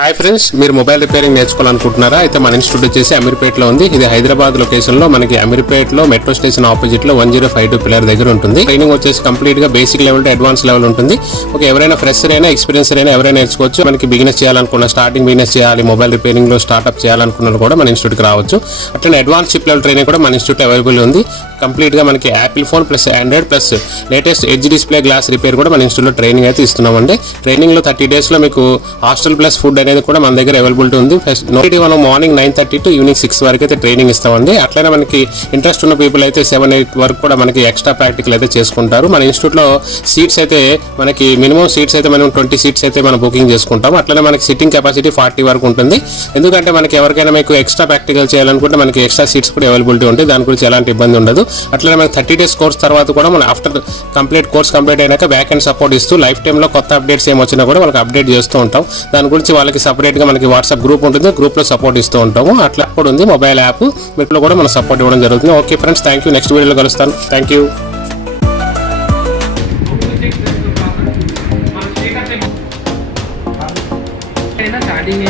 Hi friends, మీరు mobile repairing నేర్చుకోవాలనుకుంటున్నారా? అయితే మన ఇన్స్టిట్యూట్ వచ్చేసి అమీర్పేటలో ఉంది. ఇది హైదరాబాద్ లొకేషన్ లో మనకి అమీర్పేటలో మెట్రో స్టేషన్ ఆపోజిట్ లో 1052 పిల్లర్ దగ్గర ఉంటుంది. ట్రైనింగ్ వచ్చేసి కంప్లీట్ గా basic level to advance level ఉంటుంది. ఎవరైనా ఫ్రెషర్ అయినా ఎక్స్పీరియన్సర్ అయినా ఎవరైనా నేర్చుకోవచ్చు. మనకి బిజినెస్ చేయాలనుకున్న, స్టార్టింగ్ బిజినెస్ చేయాలి, మొబైల్ రిపేరింగ్ లో స్టార్ట్అప్ చేయాలనుకున్నా కూడా మన ఇన్స్టిట్యూట్ కి రావచ్చు. అట్లనే అడ్వాన్స్ చిప్ లెవెల్ ట్రైనింగ్ కూడా మన ఇన్స్టిట్యూట్ అవైలబుల్ ఉంది. కంప్లీట్ గా మనకి Apple phone plus Android plus latest edge display glass repair కూడా మన ఇన్స్టిట్యూట్ లో ట్రైనింగ్ అయితే ఇస్తున్నామండి. ట్రైనింగ్ లో 30 days లో మీకు హాస్టల్ ప్లస్ ఫుడ్ అనేది కూడా మన దగ్గర అవైలబిలిటీ ఉంది. మనం మార్నింగ్ 9:30 to ఈవినింగ్ 6 వరకు అయితే ట్రైనింగ్ ఇస్తామండి. అట్లనే మనకి ఇంట్రెస్ట్ ఉన్న పీపుల్ అయితే 7-8 వరకు కూడా మనకి ఎక్స్ట్రా ప్రాక్టికల్ అయితే చేసుకుంటారు. మన ఇన్స్టిట్యూట్ లో సీట్స్ అయితే మనకి మినిమం సీట్స్ అయితే మనం 20 seats అయితే మనం బుకింగ్ చేసుకుంటాం. అట్లనే మనకి సిట్టింగ్ కెపాసిటీ 40 వరకు ఉంటుంది. ఎందుకంటే మనకి ఎవరికైనా మీకు ఎక్స్ట్రా ప్రాక్టికల్ చేయాలనుకుంటే మనకి ఎక్స్ట్రా సీట్స్ కూడా అవైలబిలిటీ ఉంటాయి. దాని గురించి ఎలాంటి ఇబ్బంది ఉండదు. అట్లనే మనకి 30 days కోర్స్ తర్వాత కూడా మనం ఆఫ్టర్ కోర్స్ కంప్లీట్ అయినాక బ్యాక్ అండ్ సపోర్ట్ ఇస్తూ లైఫ్ టైమ్ లో కొత్త అప్డేట్స్ ఏమి వచ్చినా కూడా మనకి అప్డేట్ చేస్తూ ఉంటాం. దాని గురించి వాళ్ళకి సపరేట్ గా మనకి వాట్సాప్ గ్రూప్ ఉంటుంది. గ్రూప్ లో సపోర్ట్ ఇస్తూ ఉంటాము. అట్లా కూడా ఉంది మొబైల్ యాప్, వీటిలో కూడా మనం సపోర్ట్ ఇవ్వడం జరుగుతుంది. Okay friends, thank you. Next వీడియోలో కలుస్తాను. Thank you. స్టార్టింగ్